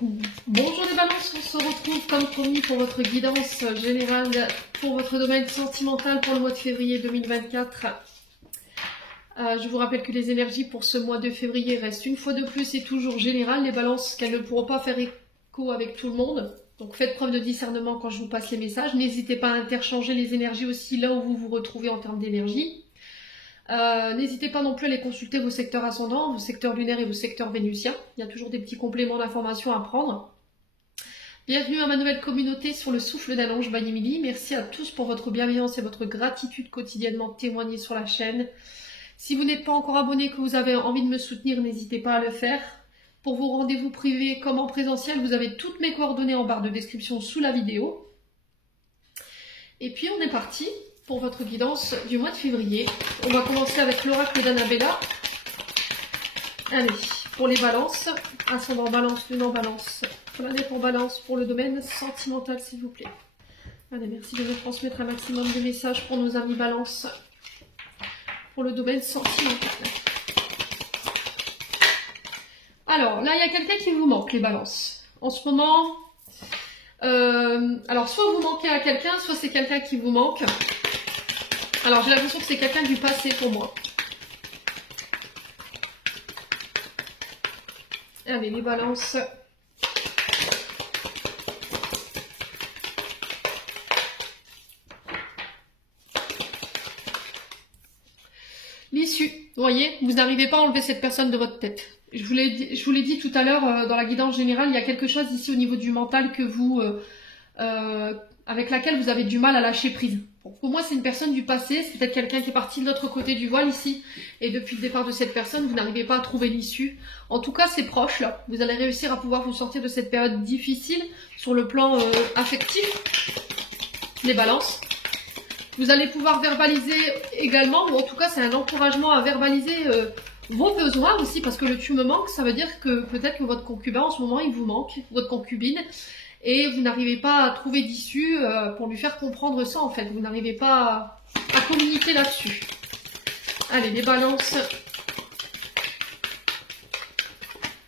Bonjour les balances, on se retrouve comme promis pour votre guidance générale pour votre domaine sentimental pour le mois de février 2024. Je vous rappelle que les énergies pour ce mois de février restent une fois de plus et toujours générales. Les balances qu'elles ne pourront pas faire écho avec tout le monde. Donc faites preuve de discernement quand je vous passe les messages. N'hésitez pas à interchanger les énergies aussi là où vous vous retrouvez en termes d'énergie. N'hésitez pas non plus à aller consulter vos secteurs ascendants, vos secteurs lunaires et vos secteurs vénusiens. Il y a toujours des petits compléments d'informations à prendre. Bienvenue à ma nouvelle communauté sur le souffle d'un ange by Emily. Merci à tous pour votre bienveillance et votre gratitude quotidiennement témoignée sur la chaîne. Si vous n'êtes pas encore abonné et que vous avez envie de me soutenir, n'hésitez pas à le faire. Pour vos rendez-vous privés comme en présentiel, vous avez toutes mes coordonnées en barre de description sous la vidéo. Et puis on est parti pour votre guidance du mois de février. On va commencer avec l'oracle d'Annabella. Allez, pour les balances, ascendant balance, lunan balance, planète en balance pour le domaine sentimental s'il vous plaît. Allez, merci de me transmettre un maximum de messages pour nos amis balance pour le domaine sentimental. Alors, là, il y a quelqu'un qui vous manque, les balances. En ce moment, alors soit vous manquez à quelqu'un, soit c'est quelqu'un qui vous manque. Alors, j'ai l'impression que c'est quelqu'un du passé pour moi. Allez, les balances. L'issue. Vous voyez, vous n'arrivez pas à enlever cette personne de votre tête. Je vous l'ai dit tout à l'heure dans la guidance générale, il y a quelque chose ici au niveau du mental que vous, avec laquelle vous avez du mal à lâcher prise. Bon, pour moi, c'est une personne du passé, c'est peut-être quelqu'un qui est parti de l'autre côté du voile ici, et depuis le départ de cette personne, vous n'arrivez pas à trouver l'issue. En tout cas, c'est proche là. Vous allez réussir à pouvoir vous sortir de cette période difficile sur le plan affectif. Les balances. Vous allez pouvoir verbaliser également, ou en tout cas, c'est un encouragement à verbaliser vos besoins aussi, parce que le tu me manque, ça veut dire que peut-être que votre concubin en ce moment, il vous manque, votre concubine, et vous n'arrivez pas à trouver d'issue pour lui faire comprendre ça en fait. Vous n'arrivez pas à communiquer là-dessus. Allez, les balances.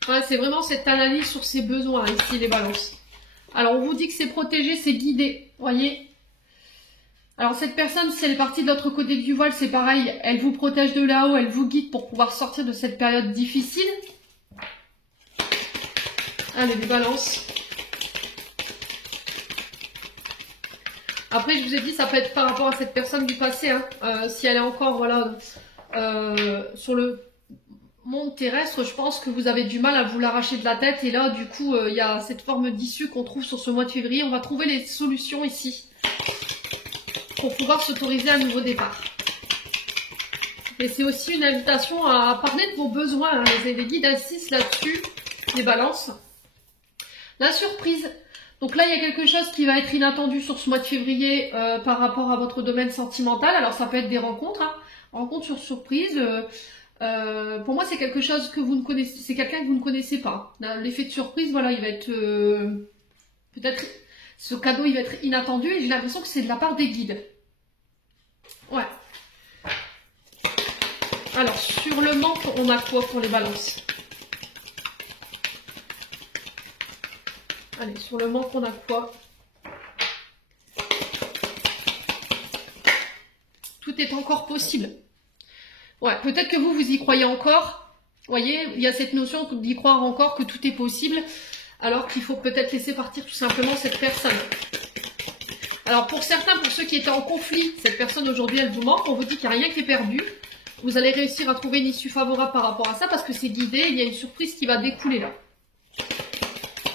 Ouais, c'est vraiment cette analyse sur ses besoins ici, les balances. Alors, on vous dit que c'est protégé, c'est guidé, voyez. Alors, cette personne, si elle est partie de l'autre côté du voile, c'est pareil. Elle vous protège de là-haut, elle vous guide pour pouvoir sortir de cette période difficile. Allez, les balances. Après, je vous ai dit, ça peut être par rapport à cette personne du passé. Hein. Si elle est encore voilà, sur le monde terrestre, je pense que vous avez du mal à vous l'arracher de la tête. Et là, du coup, il y a cette forme d'issue qu'on trouve sur ce mois de février. On va trouver les solutions ici pour pouvoir s'autoriser un nouveau départ. Et c'est aussi une invitation à parler de vos besoins. Hein. Les guides insistent là-dessus, les balances. La surprise. Donc là, il y a quelque chose qui va être inattendu sur ce mois de février par rapport à votre domaine sentimental. Alors, ça peut être des rencontres, hein. Rencontres sur surprise. Pour moi, c'est quelque chose que vous ne connaissez, c'est quelqu'un que vous ne connaissez pas. L'effet de surprise, voilà, il va être peut-être ce cadeau, il va être inattendu et j'ai l'impression que c'est de la part des guides. Ouais. Alors, sur le manque, on a quoi pour les balances? Allez, sur le manque, on a quoi? Tout est encore possible. Ouais, peut-être que vous y croyez encore. Vous voyez, il y a cette notion d'y croire encore, que tout est possible, alors qu'il faut peut-être laisser partir tout simplement cette personne. Alors pour certains, pour ceux qui étaient en conflit, cette personne aujourd'hui, elle vous manque. On vous dit qu'il n'y a rien qui est perdu. Vous allez réussir à trouver une issue favorable par rapport à ça, parce que c'est guidé, il y a une surprise qui va découler là.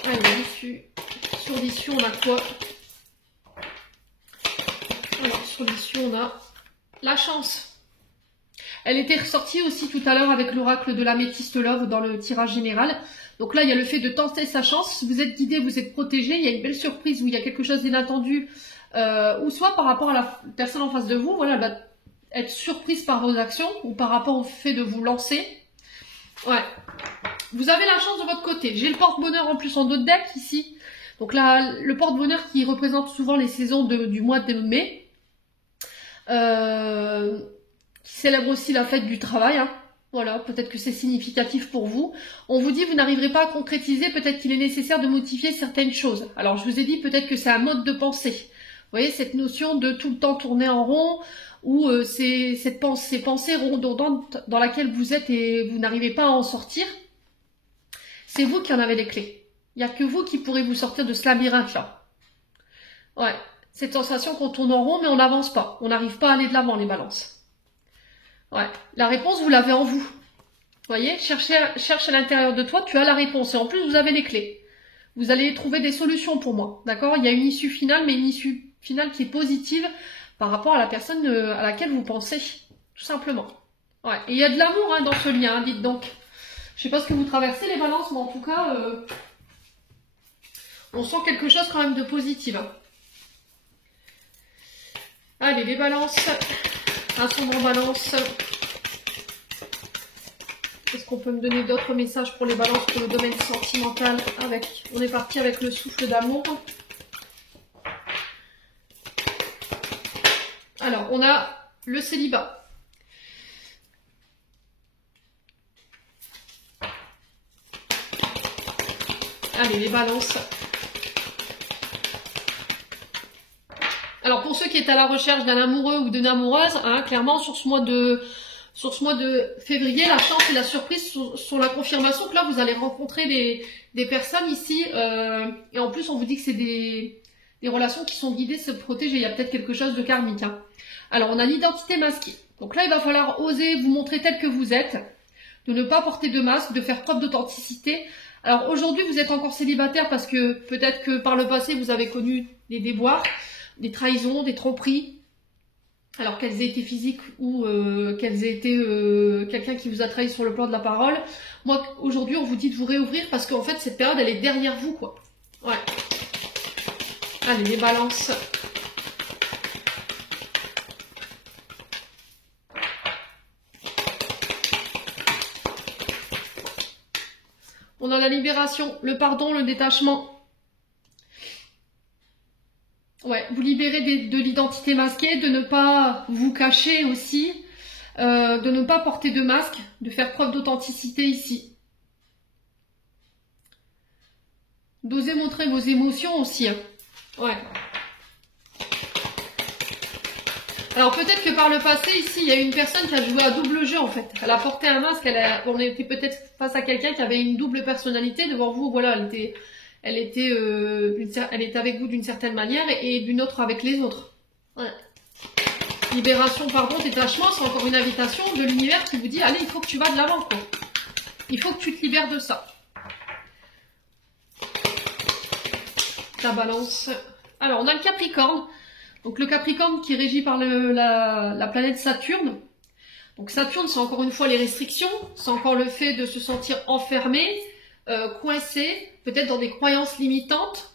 Allez, l'issue. Sur l'issue, on a quoi? Alors, sur l'issue, on a la chance. Elle était ressortie aussi tout à l'heure avec l'oracle de l'améthyste love dans le tirage général. Donc là, il y a le fait de tenter sa chance. Vous êtes guidé, vous êtes protégé. Il y a une belle surprise où il y a quelque chose d'inattendu. Ou soit par rapport à la personne en face de vous. Voilà, elle va être surprise par vos actions ou par rapport au fait de vous lancer. Ouais. Vous avez la chance de votre côté. J'ai le porte-bonheur en plus en dos de deck ici. Donc là, le porte-bonheur qui représente souvent les saisons du mois de mai. Qui célèbre aussi la fête du travail. Hein. Voilà, peut-être que c'est significatif pour vous. On vous dit vous n'arriverez pas à concrétiser, peut-être qu'il est nécessaire de modifier certaines choses. Alors je vous ai dit peut-être que c'est un mode de pensée. Vous voyez, cette notion de tout le temps tourner en rond, ou ces pensées redondantes dans laquelle vous êtes et vous n'arrivez pas à en sortir, c'est vous qui en avez les clés. Il n'y a que vous qui pourrez vous sortir de ce labyrinthe-là. Ouais, cette sensation qu'on tourne en rond mais on n'avance pas. On n'arrive pas à aller de l'avant, les balances. Ouais, la réponse, vous l'avez en vous. Vous voyez, cherche à l'intérieur de toi, tu as la réponse. Et en plus, vous avez les clés. Vous allez trouver des solutions pour moi. D'accord? Il y a une issue finale, mais une issue finale qui est positive par rapport à la personne à laquelle vous pensez. Tout simplement. Ouais. Et il y a de l'amour dans ce lien, hein, dites donc. Je sais pas ce que vous traversez, les balances, mais en tout cas, on sent quelque chose quand même de positif. Hein. Allez, les balances. Ascendant balance. Est-ce qu'on peut me donner d'autres messages pour les balances pour le domaine sentimental avec... On est parti avec le souffle d'amour. Alors, on a le célibat. Allez, les balances. Alors, pour ceux qui est à la recherche d'un amoureux ou d'une amoureuse, hein, clairement, sur ce mois de février, la chance et la surprise sont la confirmation que là, vous allez rencontrer des personnes ici. Et en plus, on vous dit que c'est des relations qui sont guidées, se protéger. Il y a peut-être quelque chose de karmique. Hein. Alors, on a l'identité masquée. Donc là, il va falloir oser vous montrer tel que vous êtes, de ne pas porter de masque, de faire preuve d'authenticité. Alors, aujourd'hui, vous êtes encore célibataire parce que peut-être que par le passé, vous avez connu des déboires, des trahisons, des tromperies, alors qu'elles aient été physiques ou qu'elles aient été quelqu'un qui vous a trahi sur le plan de la parole. Moi, aujourd'hui, on vous dit de vous réouvrir parce qu'en fait, cette période, elle est derrière vous, quoi. Ouais. Allez, les balances. On a la libération, le pardon, le détachement. Ouais, vous libérez de l'identité masquée, de ne pas vous cacher aussi, de ne pas porter de masque, de faire preuve d'authenticité ici. D'oser montrer vos émotions aussi. Hein. Ouais. Alors peut-être que par le passé, ici, il y a une personne qui a joué à double jeu en fait. Elle a porté un masque, on était peut-être face à quelqu'un qui avait une double personnalité. Devant vous, voilà, elle était avec vous d'une certaine manière et d'une autre avec les autres. Ouais. Libération, pardon, détachement, c'est encore une invitation de l'univers qui vous dit, allez, il faut que tu vas de l'avant, quoi. Il faut que tu te libères de ça. La balance. Alors, on a le Capricorne. Donc, le Capricorne qui est régi par la planète Saturne. Donc, Saturne, c'est encore une fois les restrictions. C'est encore le fait de se sentir enfermé, coincé, peut-être dans des croyances limitantes.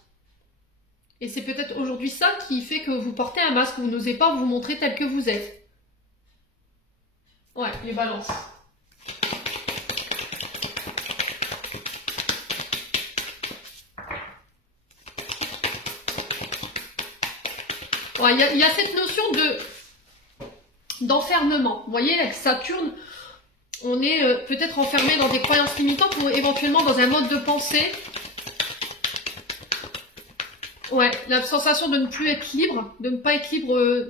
Et c'est peut-être aujourd'hui ça qui fait que vous portez un masque, vous n'osez pas vous montrer tel que vous êtes. Ouais, les balances. Ouais, il y a cette notion d'enfermement. Vous voyez, avec Saturne, on est peut-être enfermé dans des croyances limitantes ou éventuellement dans un mode de pensée. Ouais, la sensation de ne plus être libre, de ne pas être libre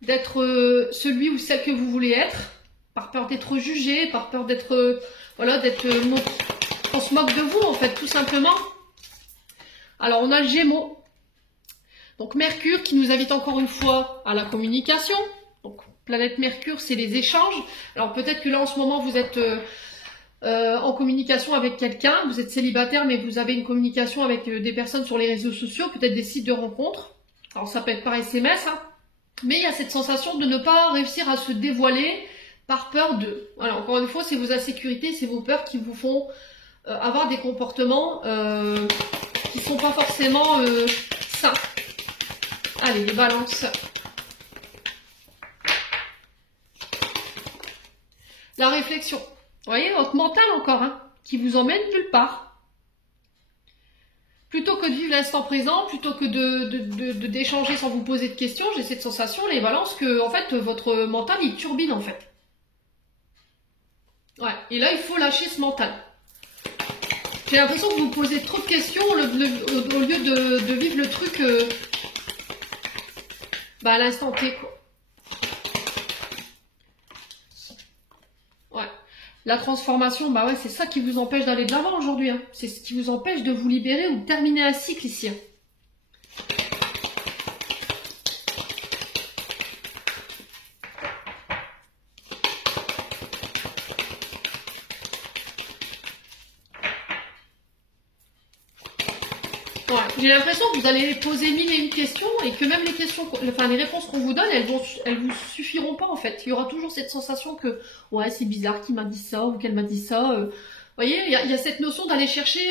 d'être celui ou celle que vous voulez être, par peur d'être jugé, par peur d'être, voilà, on se moque de vous en fait, tout simplement. Alors on a le Gémeaux. Donc Mercure qui nous invite encore une fois à la communication. Donc planète Mercure, c'est les échanges. Alors peut-être que là en ce moment vous êtes en communication avec quelqu'un, vous êtes célibataire mais vous avez une communication avec des personnes sur les réseaux sociaux, peut-être des sites de rencontres. Alors ça peut être par SMS, hein. Mais il y a cette sensation de ne pas réussir à se dévoiler par peur de... Voilà, encore une fois, c'est vos insécurités, c'est vos peurs qui vous font avoir des comportements qui ne sont pas forcément sains. Allez, les balances. La réflexion. Vous voyez, votre mental encore, hein, qui vous emmène nulle part. Plutôt que de vivre l'instant présent, plutôt que d'échanger sans vous poser de questions, j'ai cette sensation, les balances, que en fait, votre mental, il turbine, en fait. Ouais, et là, il faut lâcher ce mental. J'ai l'impression que vous vous posez trop de questions au lieu de vivre le truc à l'instant T, quoi. Ouais. La transformation, bah ouais, c'est ça qui vous empêche d'aller de l'avant aujourd'hui. Hein. C'est ce qui vous empêche de vous libérer ou de terminer un cycle ici. Hein. Ouais. J'ai l'impression que vous allez poser mille et une questions et que même les questions, enfin les réponses qu'on vous donne, elles vous suffiront pas en fait. Il y aura toujours cette sensation que ouais c'est bizarre qu'il m'a dit ça ou qu'elle m'a dit ça. Vous voyez, il y a cette notion d'aller chercher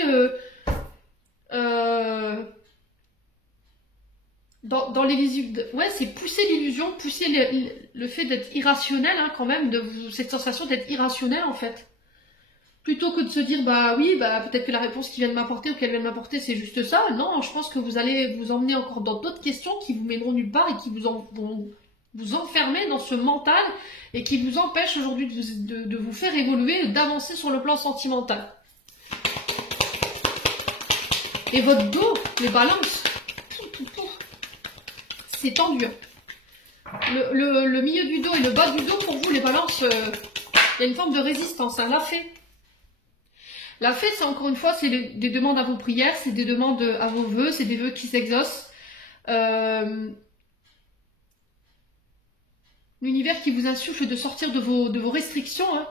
dans l'illusion. Ouais, c'est pousser l'illusion, pousser le fait d'être irrationnel hein, quand même, cette sensation d'être irrationnel en fait. Plutôt que de se dire, bah oui, bah peut-être que la réponse qu'il vient de m'apporter ou qu'elle vient de m'apporter, c'est juste ça. Non, je pense que vous allez vous emmener encore dans d'autres questions qui vous mèneront nulle part et qui vont vous enfermer dans ce mental et qui vous empêchent aujourd'hui de vous faire évoluer, d'avancer sur le plan sentimental. Et votre dos, les balances, c'est tendu. Le milieu du dos et le bas du dos, pour vous, les balances, il y a une forme de résistance, hein, la fée. La fête, c'est encore une fois, c'est des demandes à vos prières, c'est des demandes à vos vœux, c'est des vœux qui s'exaucent. L'univers qui vous insuffle de sortir de vos restrictions, hein,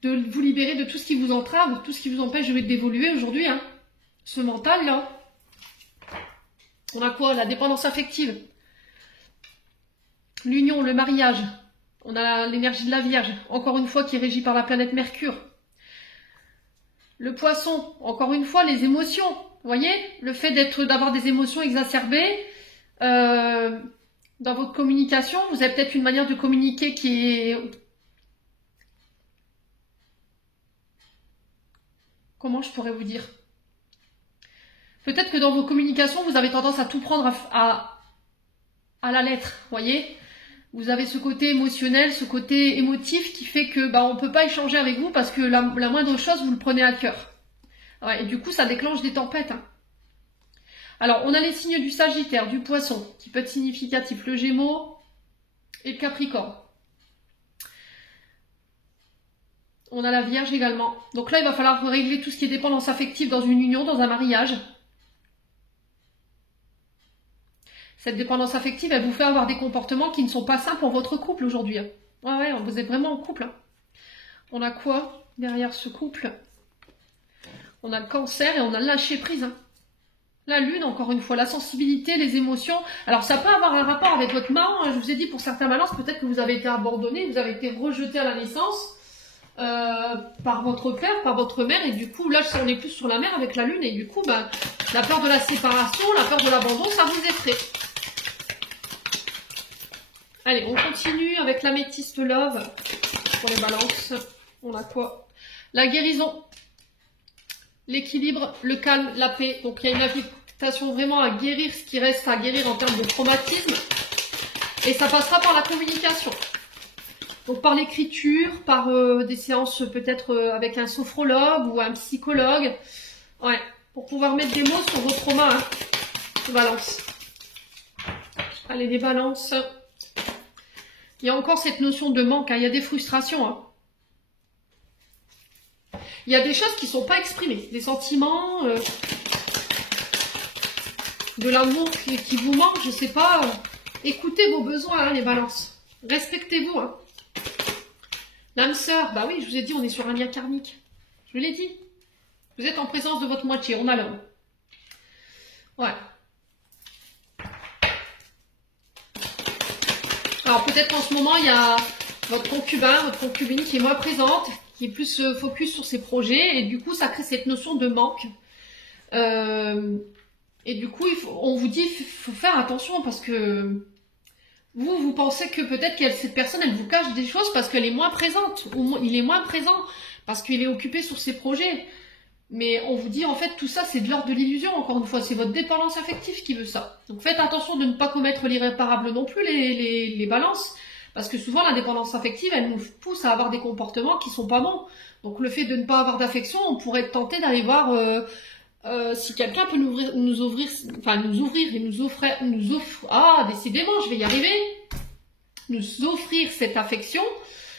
de vous libérer de tout ce qui vous entrave, tout ce qui vous empêche d'évoluer aujourd'hui. Hein. Ce mental-là. On a quoi? La dépendance affective. L'union, le mariage. On a l'énergie de la Vierge, encore une fois, qui est régie par la planète Mercure. Le poisson, encore une fois, les émotions. Vous voyez, le fait d'avoir des émotions exacerbées dans votre communication, vous avez peut-être une manière de communiquer qui est... Comment je pourrais vous dire? Peut-être que dans vos communications, vous avez tendance à tout prendre à la lettre, vous voyez? Vous avez ce côté émotionnel, ce côté émotif qui fait que on ne peut pas échanger avec vous parce que la moindre chose, vous le prenez à cœur. Ouais, et du coup, ça déclenche des tempêtes. Hein. Alors, on a les signes du Sagittaire, du Poisson, qui peut être significatif, le Gémeaux et le Capricorne. On a la Vierge également. Donc là, il va falloir régler tout ce qui est dépendance affective dans une union, dans un mariage. Cette dépendance affective, elle vous fait avoir des comportements qui ne sont pas sains pour votre couple aujourd'hui. Hein. Ouais, vous êtes vraiment en couple. Hein. On a quoi derrière ce couple? On a le Cancer et on a le lâcher prise. Hein. La Lune, encore une fois, la sensibilité, les émotions. Alors, ça peut avoir un rapport avec votre maman. Hein. Je vous ai dit, pour certaines balances, peut-être que vous avez été abandonné, vous avez été rejeté à la naissance par votre père, par votre mère. Et du coup, là, on est plus sur la mère avec la Lune. Et du coup, la peur de la séparation, la peur de l'abandon, ça vous effraie. Allez, on continue avec l'améthyste love pour les balances. On a quoi? La guérison, l'équilibre, le calme, la paix. Donc il y a une invitation vraiment à guérir ce qui reste à guérir en termes de traumatisme. Et ça passera par la communication. Donc par l'écriture, par des séances peut-être avec un sophrologue ou un psychologue. Ouais, pour pouvoir mettre des mots sur vos traumas. Hein. Balance. Allez, les balances. Il y a encore cette notion de manque, hein. Il y a des frustrations. Hein. Il y a des choses qui ne sont pas exprimées, des sentiments, de l'amour qui vous manque, je ne sais pas. Écoutez vos besoins, hein, les balances. Respectez-vous. Hein. L'âme sœur, bah oui, je vous ai dit, on est sur un lien karmique. Je vous l'ai dit. Vous êtes en présence de votre moitié, on a l'homme. Ouais. Alors peut-être qu'en ce moment, il y a votre concubin, votre concubine qui est moins présente, qui est plus focus sur ses projets, et du coup, ça crée cette notion de manque. Et du coup, on vous dit, il faut faire attention, parce que vous pensez que peut-être que cette personne, elle vous cache des choses parce qu'elle est moins présente, ou il est moins présent, parce qu'il est occupé sur ses projets. Mais on vous dit, en fait, tout ça, c'est de l'ordre de l'illusion, encore une fois. C'est votre dépendance affective qui veut ça. Donc faites attention de ne pas commettre l'irréparable non plus, les balances. Parce que souvent, la dépendance affective, elle nous pousse à avoir des comportements qui sont pas bons. Donc le fait de ne pas avoir d'affection, on pourrait être tenté d'aller voir si quelqu'un peut nous ouvrir et nous offre, ah, décidément, je vais y arriver, nous offrir cette affection,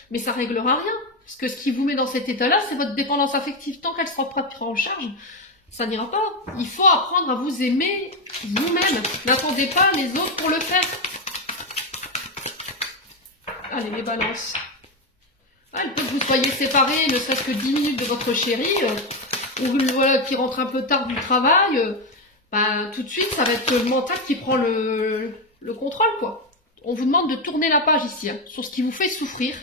mais ça réglera rien. Parce que ce qui vous met dans cet état-là, c'est votre dépendance affective. Tant qu'elle sera pas prise en charge, ça n'ira pas. Il faut apprendre à vous aimer vous-même. N'attendez pas les autres pour le faire. Allez, les balances. Ah, il peut que vous soyez séparés, ne serait-ce que 10 minutes de votre chéri, ou voilà, qui rentre un peu tard du travail, bah, tout de suite, ça va être le mental qui prend le contrôle, quoi. On vous demande de tourner la page ici, hein, sur ce qui vous fait souffrir,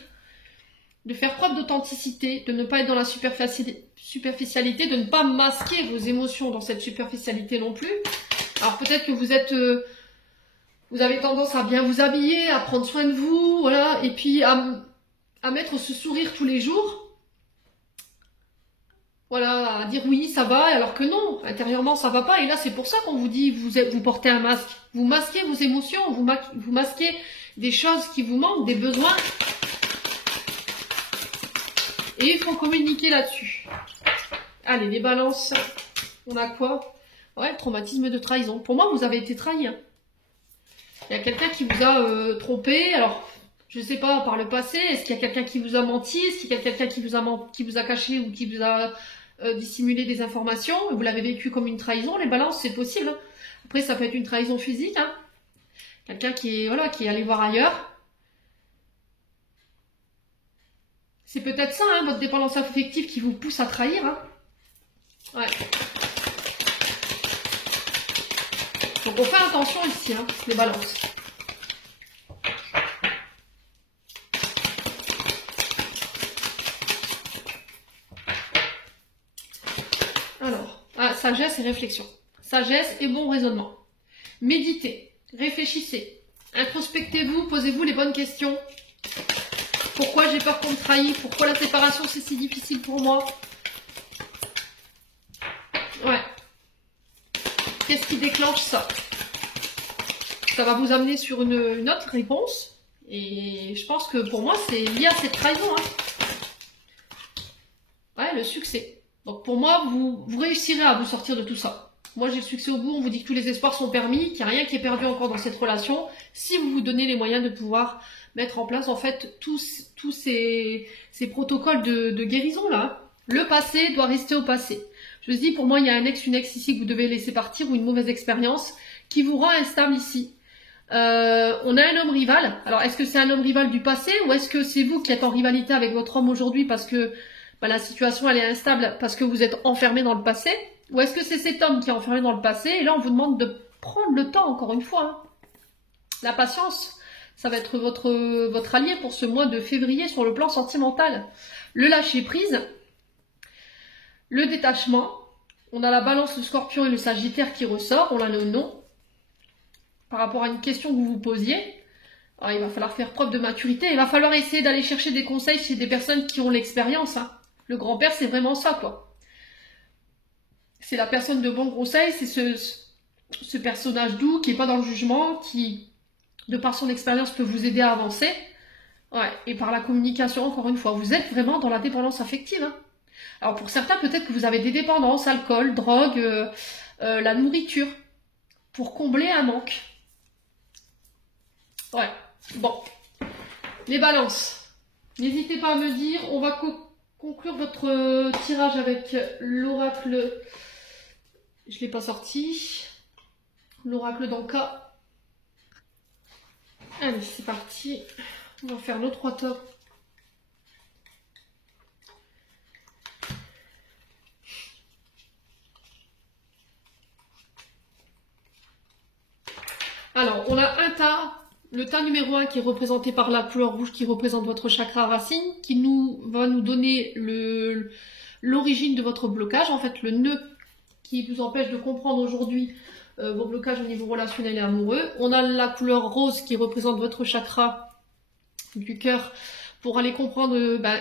de faire preuve d'authenticité, de ne pas être dans la superficialité, de ne pas masquer vos émotions dans cette superficialité non plus. Alors peut-être que vous avez tendance à bien vous habiller, à prendre soin de vous, voilà, et puis à mettre ce sourire tous les jours. Voilà, à dire oui, ça va, alors que non, intérieurement ça va pas. Et là, c'est pour ça qu'on vous dit, vous portez un masque. Vous masquez vos émotions, vous masquez des choses qui vous manquent, des besoins. Et il faut communiquer là-dessus. Allez, les balances. On a quoi? Ouais, traumatisme de trahison. Pour moi, vous avez été trahi. Hein. Il y a quelqu'un qui vous a trompé. Alors, je ne sais pas, par le passé, est-ce qu'il y a quelqu'un qui vous a menti? Est-ce qu'il y a quelqu'un qui vous a caché ou qui vous a dissimulé des informations? Vous l'avez vécu comme une trahison. Les balances, c'est possible. Hein. Après, ça peut être une trahison physique. Hein. Quelqu'un qui est allé voir ailleurs. C'est peut-être ça, hein, votre dépendance affective qui vous pousse à trahir. Hein. Ouais. Donc on fait attention ici, hein, les balances. Alors, sagesse et réflexion. Sagesse et bon raisonnement. Méditez, réfléchissez, introspectez-vous, posez-vous les bonnes questions. Pourquoi j'ai peur qu'on me trahisse? Pourquoi la séparation c'est si difficile pour moi? Ouais. Qu'est-ce qui déclenche ça? Ça va vous amener sur une autre réponse. Et je pense que pour moi, c'est lié à cette trahison. Hein. Ouais, le succès. Donc pour moi, vous réussirez à vous sortir de tout ça. Moi, j'ai le succès au bout. On vous dit que tous les espoirs sont permis, qu'il n'y a rien qui est perdu encore dans cette relation. Si vous vous donnez les moyens de pouvoir mettre en place, en fait, tous ces protocoles de guérison, là. Le passé doit rester au passé. Je vous dis, pour moi, il y a un ex, une ex ici que vous devez laisser partir ou une mauvaise expérience qui vous rend instable ici. On a un homme rival. Alors, est-ce que c'est un homme rival du passé ou est-ce que c'est vous qui êtes en rivalité avec votre homme aujourd'hui parce que la situation elle est instable parce que vous êtes enfermé dans le passé? Ou est-ce que c'est cet homme qui est enfermé dans le passé et là on vous demande de prendre le temps encore une fois. Hein. La patience, ça va être votre allié pour ce mois de février sur le plan sentimental. Le lâcher prise, le détachement, on a la balance, le scorpion et le sagittaire qui ressort, on a le non. Par rapport à une question que vous vous posiez, alors, il va falloir faire preuve de maturité, il va falloir essayer d'aller chercher des conseils chez des personnes qui ont l'expérience. Hein. Le grand-père, c'est vraiment ça, quoi. C'est la personne de bon conseil, c'est ce personnage doux qui n'est pas dans le jugement, qui, de par son expérience, peut vous aider à avancer. Ouais, et par la communication, encore une fois, vous êtes vraiment dans la dépendance affective. Hein. Alors pour certains, peut-être que vous avez des dépendances, alcool, drogue, la nourriture, pour combler un manque. Ouais, bon. Les balances. N'hésitez pas à me dire, on va conclure votre tirage avec l'oracle. Je ne l'ai pas sorti. L'oracle d'Anka. Allez, c'est parti. On va faire nos 3 tops. Alors, on a un tas, le tas numéro 1 qui est représenté par la couleur rouge qui représente votre chakra racine, qui va nous donner l'origine de votre blocage, en fait le nœud qui vous empêche de comprendre aujourd'hui vos blocages au niveau relationnel et amoureux. On a la couleur rose qui représente votre chakra du cœur pour aller comprendre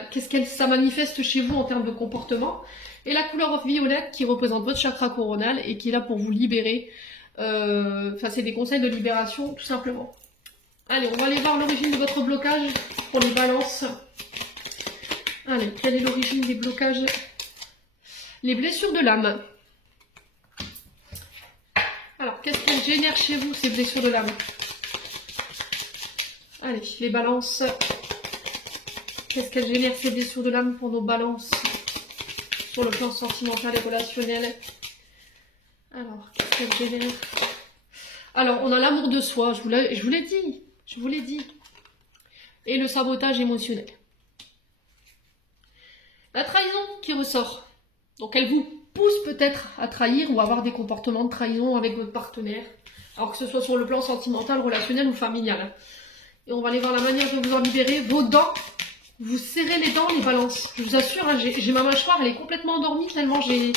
qu'est-ce que ça manifeste chez vous en termes de comportement. Et la couleur violette qui représente votre chakra coronal et qui est là pour vous libérer. C'est des conseils de libération tout simplement. Allez, on va aller voir l'origine de votre blocage pour les balances. Allez, quelle est l'origine des blocages? Les blessures de l'âme. Alors, qu'est-ce qu'elles génèrent chez vous, ces blessures de l'âme? Allez, les balances. Qu'est-ce qu'elles génèrent, ces blessures de l'âme, pour nos balances sur le plan sentimental et relationnel? Alors, qu'est-ce qu'elles génèrent? Alors, on a l'amour de soi, je vous l'ai dit. Je vous l'ai dit. Et le sabotage émotionnel. La trahison qui ressort. Donc, elle vous pousse peut-être à trahir ou à avoir des comportements de trahison avec votre partenaire. Alors que ce soit sur le plan sentimental, relationnel ou familial. Et on va aller voir la manière de vous en libérer. Vos dents, vous serrez les dents, les balances. Je vous assure, hein, j'ai ma mâchoire, elle est complètement endormie tellement j'ai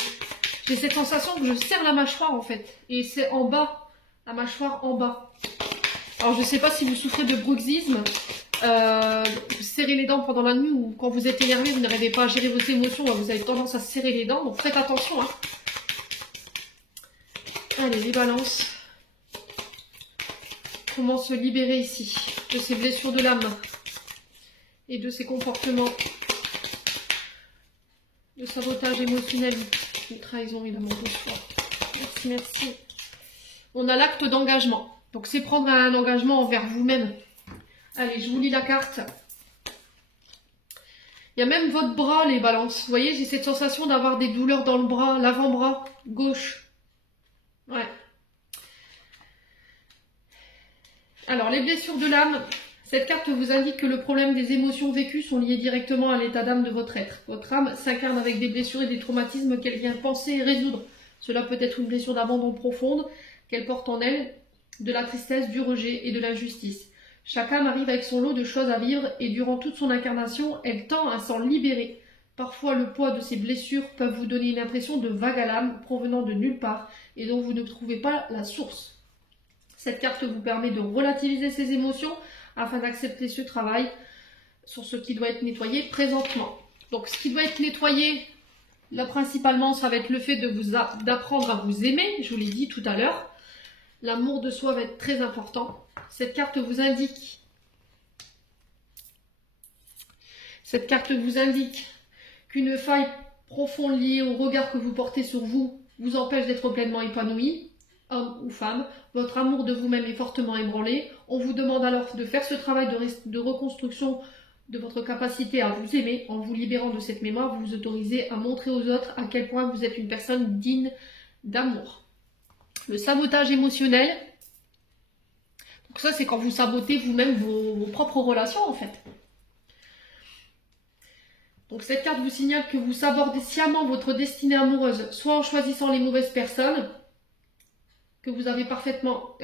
cette sensation que je serre la mâchoire en fait. Et c'est en bas, la mâchoire en bas. Alors je ne sais pas si vous souffrez de bruxisme. Vous serrez les dents pendant la nuit ou quand vous êtes énervé, vous n'arrivez pas à gérer vos émotions, vous avez tendance à serrer les dents, donc faites attention. Hein. Allez, les balances. Comment se libérer ici de ces blessures de l'âme et de ces comportements de sabotage émotionnel, de trahison et d'amour de soi. Merci, merci. On a l'acte d'engagement. Donc c'est prendre un engagement envers vous-même. Allez, je vous lis la carte. Il y a même votre bras, les balances. Vous voyez, j'ai cette sensation d'avoir des douleurs dans le bras, l'avant-bras gauche. Ouais. Alors, les blessures de l'âme. Cette carte vous indique que le problème des émotions vécues sont liées directement à l'état d'âme de votre être. Votre âme s'incarne avec des blessures et des traumatismes qu'elle vient penser et résoudre. Cela peut être une blessure d'abandon profonde qu'elle porte en elle, de la tristesse, du rejet et de l'injustice. Chaque âme arrive avec son lot de choses à vivre et durant toute son incarnation, elle tend à s'en libérer. Parfois, le poids de ces blessures peut vous donner une impression de vague à l'âme provenant de nulle part et dont vous ne trouvez pas la source. Cette carte vous permet de relativiser ces émotions afin d'accepter ce travail sur ce qui doit être nettoyé présentement. Donc, ce qui doit être nettoyé, là, principalement, ça va être le fait d'apprendre à vous aimer, je vous l'ai dit tout à l'heure. L'amour de soi va être très important. Cette carte vous indique qu'une faille profonde liée au regard que vous portez sur vous vous empêche d'être pleinement épanoui, homme ou femme. Votre amour de vous-même est fortement ébranlé. On vous demande alors de faire ce travail de reconstruction de votre capacité à vous aimer. En vous libérant de cette mémoire, vous vous autorisez à montrer aux autres à quel point vous êtes une personne digne d'amour. Le sabotage émotionnel. Donc ça, c'est quand vous sabotez vous-même vos propres relations, en fait. Donc cette carte vous signale que vous sabordez sciemment votre destinée amoureuse, soit en choisissant les mauvaises personnes, que vous savez parfaitement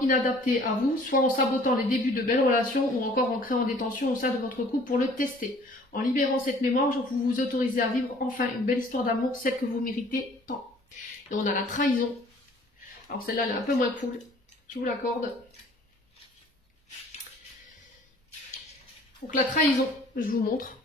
inadaptées à vous, soit en sabotant les débuts de belles relations, ou encore en créant des tensions au sein de votre couple pour le tester. En libérant cette mémoire, vous vous autorisez à vivre enfin une belle histoire d'amour, celle que vous méritez tant. Et on a la trahison. Alors celle-là, elle est un peu moins cool. Je vous l'accorde. Donc la trahison, je vous montre.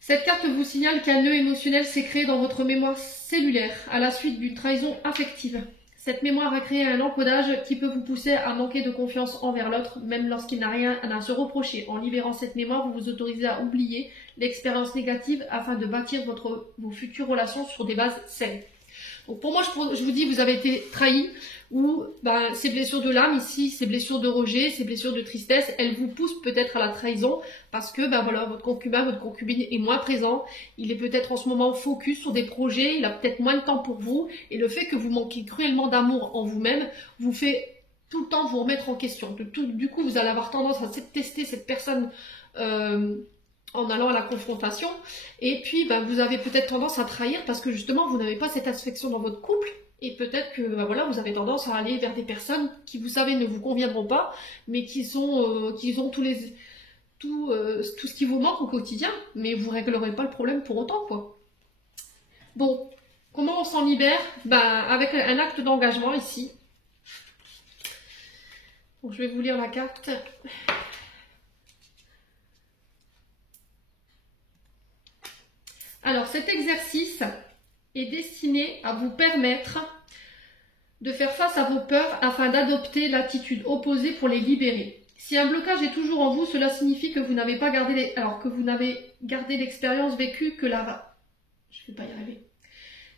Cette carte vous signale qu'un nœud émotionnel s'est créé dans votre mémoire cellulaire à la suite d'une trahison affective. Cette mémoire a créé un encodage qui peut vous pousser à manquer de confiance envers l'autre, même lorsqu'il n'a rien à se reprocher. En libérant cette mémoire, vous vous autorisez à oublier l'expérience négative afin de bâtir vos futures relations sur des bases saines. Donc pour moi, je vous dis, vous avez été trahi, ou ces blessures de l'âme ici, ces blessures de rejet, ces blessures de tristesse, elles vous poussent peut-être à la trahison parce que voilà, votre concubin, votre concubine est moins présent, il est peut-être en ce moment focus sur des projets, il a peut-être moins de temps pour vous, et le fait que vous manquez cruellement d'amour en vous-même vous fait tout le temps vous remettre en question. Du coup, vous allez avoir tendance à tester cette personne en allant à la confrontation, et puis vous avez peut-être tendance à trahir parce que justement vous n'avez pas cette affection dans votre couple, et peut-être que voilà, vous avez tendance à aller vers des personnes qui vous savez ne vous conviendront pas, mais qui ont tout ce qui vous manque au quotidien, mais vous ne réglerez pas le problème pour autant, quoi. Bon, comment on s'en libère? Avec un acte d'engagement ici. Donc, je vais vous lire la carte. Alors, cet exercice est destiné à vous permettre de faire face à vos peurs afin d'adopter l'attitude opposée pour les libérer. Si un blocage est toujours en vous, cela signifie que vous n'avez pas gardé l'expérience vécue que la... Je vais pas y arriver.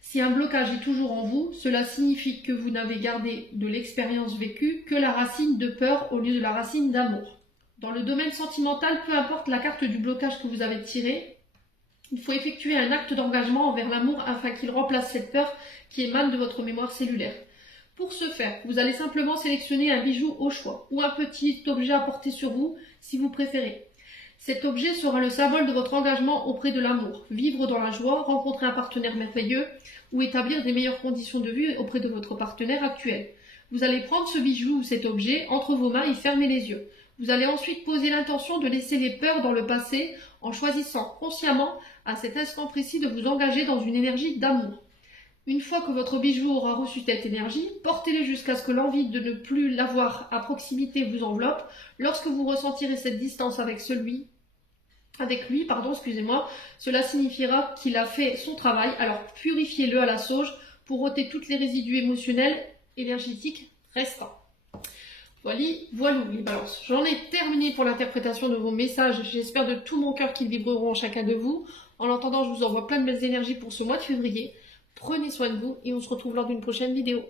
Si un blocage est toujours en vous, cela signifie que vous n'avez gardé de l'expérience vécue que la racine de peur au lieu de la racine d'amour. Dans le domaine sentimental, peu importe la carte du blocage que vous avez tirée, il faut effectuer un acte d'engagement envers l'amour afin qu'il remplace cette peur qui émane de votre mémoire cellulaire. Pour ce faire, vous allez simplement sélectionner un bijou au choix ou un petit objet à porter sur vous si vous préférez. Cet objet sera le symbole de votre engagement auprès de l'amour, vivre dans la joie, rencontrer un partenaire merveilleux ou établir des meilleures conditions de vie auprès de votre partenaire actuel. Vous allez prendre ce bijou ou cet objet entre vos mains et fermer les yeux. Vous allez ensuite poser l'intention de laisser les peurs dans le passé en choisissant consciemment à cet instant précis de vous engager dans une énergie d'amour. Une fois que votre bijou aura reçu cette énergie, portez-le jusqu'à ce que l'envie de ne plus l'avoir à proximité vous enveloppe. Lorsque vous ressentirez cette distance avec lui, cela signifiera qu'il a fait son travail, alors purifiez-le à la sauge pour ôter tous les résidus émotionnels, énergétiques restants. Voilà les balances. J'en ai terminé pour l'interprétation de vos messages. J'espère de tout mon cœur qu'ils vibreront en chacun de vous. En attendant, je vous envoie plein de belles énergies pour ce mois de février. Prenez soin de vous et on se retrouve lors d'une prochaine vidéo.